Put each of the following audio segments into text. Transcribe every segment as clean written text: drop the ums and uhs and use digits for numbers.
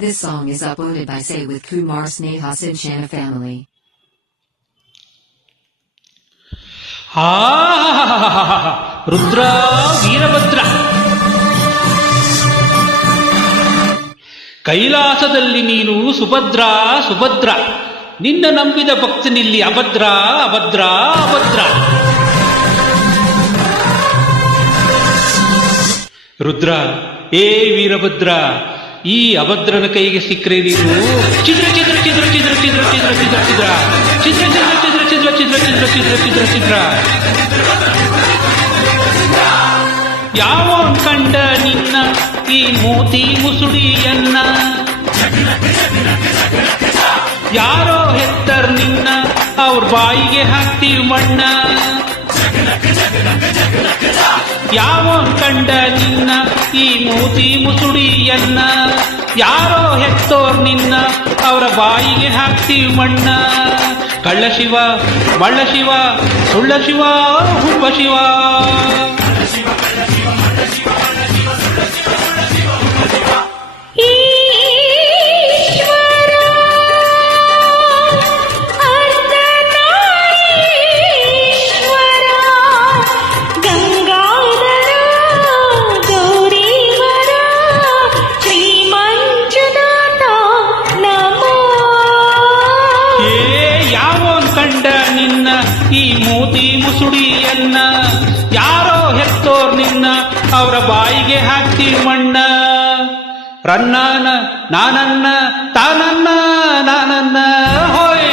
This song is uploaded by Say with Kumar Sneha Sinchana family. Rudra Veerabhadra ಕೈಲಾಸದಲ್ಲಿ ನೀನು ಸುಭದ್ರ ಸುಭದ್ರ, ನಿನ್ನ ನಂಬಿದ ಭಕ್ತನಿಲ್ಲಿ ಅಭದ್ರ ಅಭದ್ರ ಅಭದ್ರ. ರುದ್ರ, ಏ ವೀರಭದ್ರ, ಈ ಅಭದ್ರನ ಕೈಗೆ ಸಿಕ್ಕರೆ ನೀನು ಚಿದ್ರ ಚಿದ್ರ ಚಿದ್ರ ಚಿದ್ರ ಚಿದ್ರ ಚಿದ್ರ ಚಿದ್ರ ಚಿದ್ರ ಚಿದ್ರ ಚಿದ್ರ ಚಿದ್ರ ಚಿದ್ರ ಚಿದ್ರ ಚಿದ್ರ ಚಿದ್ರ ಚಿದ್ರ. ಯಾವ ಕಂಡ ನಿನ್ನ ಈ ಮೋತಿ ಮುಸುಡಿಯನ್ನ, ಯಾರೋ ಹೆತ್ತರ್ ನಿನ್ನ ಅವ್ರ ಬಾಯಿಗೆ ಹಾಕ್ತೀವಿ ಮಣ್ಣ. ಯಾವ ಕಂಡ ನಿನ್ನ ಈ ಮೂತಿ ಮುಸುಡಿಯನ್ನ, ಯಾರೋ ಹೆತ್ತೋರ್ ನಿನ್ನ ಅವರ ಬಾಯಿಗೆ ಹಾಕ್ತೀವಿ ಮಣ್ಣ. ಕಳ್ಳ ಶಿವ ಮಳ್ಳ ಶಿವ ಸುಳ್ಳ ಶಿವ ಹುಬ್ಬ ಶಿವ. ಈ ಮೂತಿ ಮುಸುಡಿಯನ್ನ, ಯಾರೋ ಹೆತ್ತೋರ್ ನಿನ್ನ ಅವರ ಬಾಯಿಗೆ ಹಾಕ್ತೀವಿ ಮಣ್ಣ. ರನ್ನನ ನಾನನ್ನ ತಾನನ್ನ ನಾನನ್ನ ಹೋಯ್.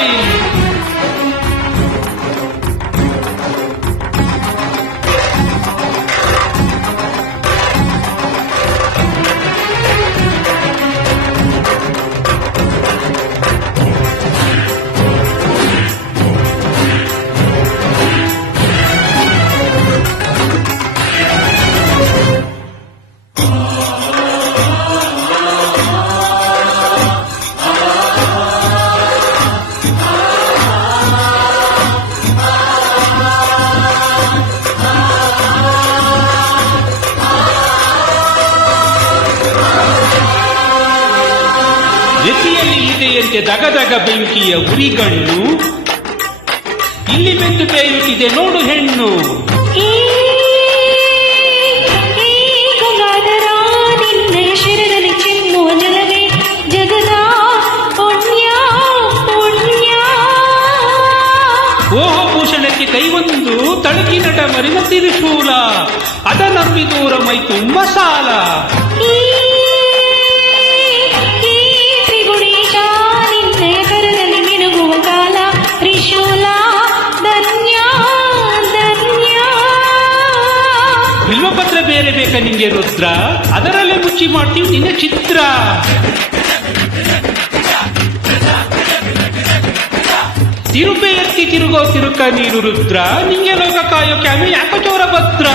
ಜೊತೆಯಲ್ಲಿ ಇದೆಯಂತೆ ದಗದಗ ಬೆಂಕಿಯ ಉರಿಗಣ್ಣು, ಇಲ್ಲಿ ಬೆಂದು ಬೇಯುತ್ತಿದೆ ನೋಡು ಹೆಣ್ಣು. ಶಿರದಲ್ಲಿ ಚಿಮ್ಮುವ ಜಲವೇ ಜಗದ ಪುಣ್ಯ ಪುಣ್ಯ. ಓಹೋ ಭೂಷಣಕ್ಕೆ ಕೈವೊಂದು ತಳಕಿ ನಟ ಮರಿದ ತಿರುಶೂಲ, ಅದ ನಂಬಿ ದೂರ ಮೈ ತುಂಬ ಸಾಲ. ಬಿಲ್ವಪತ್ರ ಬೇರೆ ಬೇಕಾ ನಿಂಗೆ ರುದ್ರ, ಅದರಲ್ಲೇ ಮುಚ್ಚಿ ಮಾಡ್ತೀವಿ ನಿನ್ನ ಚಿತ್ರ. ತಿರುಪೆ ಎತ್ತಿ ತಿರುಗೋ ತಿರುಕ ನೀರು ರುದ್ರ, ನಿಂಗೆ ಲೋಕ ಕಾಯೋ ಕ್ಯಾಮೆ ಯಾಕ ಚೋರ ಭದ್ರ.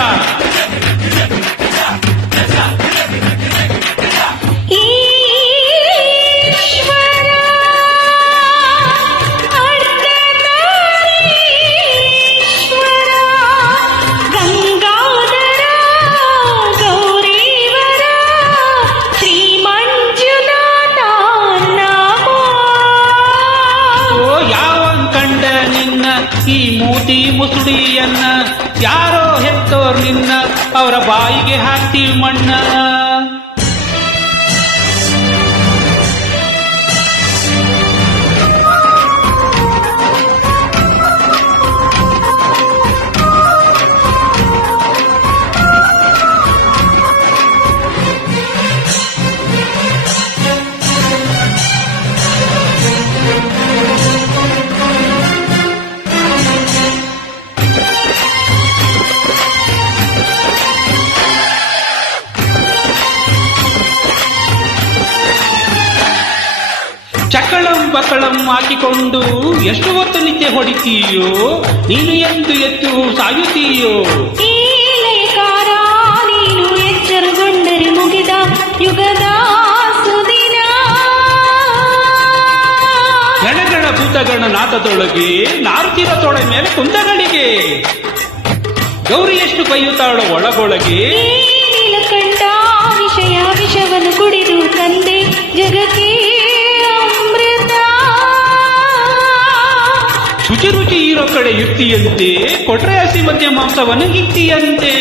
ಈ ಮೂತಿ ಮುಸುಡಿಯನ್ನ, ಯಾರೋ ಹೆತ್ತೋರ್ ನಿನ್ನ ಅವರ ಬಾಯಿಗೆ ಹಾಕ್ತೀವಿ ಮಣ್ಣ. ಚಕ್ಕಳಂ ಬಕ್ಕಳಂ ಹಾಕಿಕೊಂಡು ಎಷ್ಟು ಹೊತ್ತು ನಿತ್ಯ ಹೊಡಿತೀಯೋ, ನೀನು ಎಂದು ಎದ್ದು ಸಾಯುತ್ತೀಯೋ. ನೀನು ಎಚ್ಚರಗೊಂಡರೆ ಮುಗಿದ ಯುಗದ ಸುದಿನ. ಗಣಗಣ ಭೂತಗಣ ನಾಥದೊಳಗೆ ನಾರುತ್ತಿರ ತೊಳೆ ಮೇಲೆ ಕುಂದಗಳಿಗೆ, ಗೌರಿ ಎಷ್ಟು ಬೈಯುತ್ತಾಳೋ ಒಳಗೊಳಗೆ. ಕಂಡ ವಿಷಯ ವಿಷವನ್ನು ಕುಡಿದು ತಂದೆ ಜಗಕ್ಕೆ ಕಡೆ ಯುಕ್ತಿಯಂತೆ, ಕೊಟ್ರೆ ಹಸಿ ಮಧ್ಯ ಮಾಂಸವನ್ನು ಗಿಟ್ಟಿಯಂತೆ.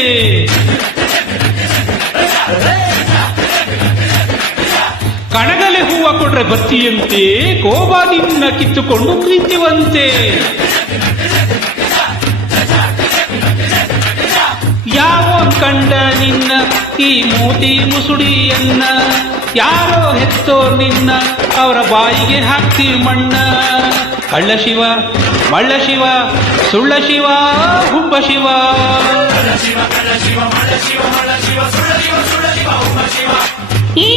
ಕಣಗಲೆ ಹೂವ ಕೊಟ್ರೆ ಬತ್ತಿಯಂತೆ, ಕೋಬಾದಿನ್ನ ಕಿತ್ತುಕೊಂಡು ಪ್ರೀತಿವಂತೆ. ಯಾವೋನ್ ಕಂಡ ನಿನ್ನ ಈ ಮೂತಿ ಮುಸುಡಿಯನ್ನ, ಯಾರೋ ಹೆತ್ತೋರ್ ನಿನ್ನ ಅವರ ಬಾಯಿಗೆ ಹಾಕ್ತೀವಿ ಮಣ್ಣ. ಕಳ್ಳ ಶಿವ ಮಳ್ಳ ಶಿವ ಸುಳ್ಳ ಶಿವ ಹುಬ್ಬ ಶಿವ. ಈ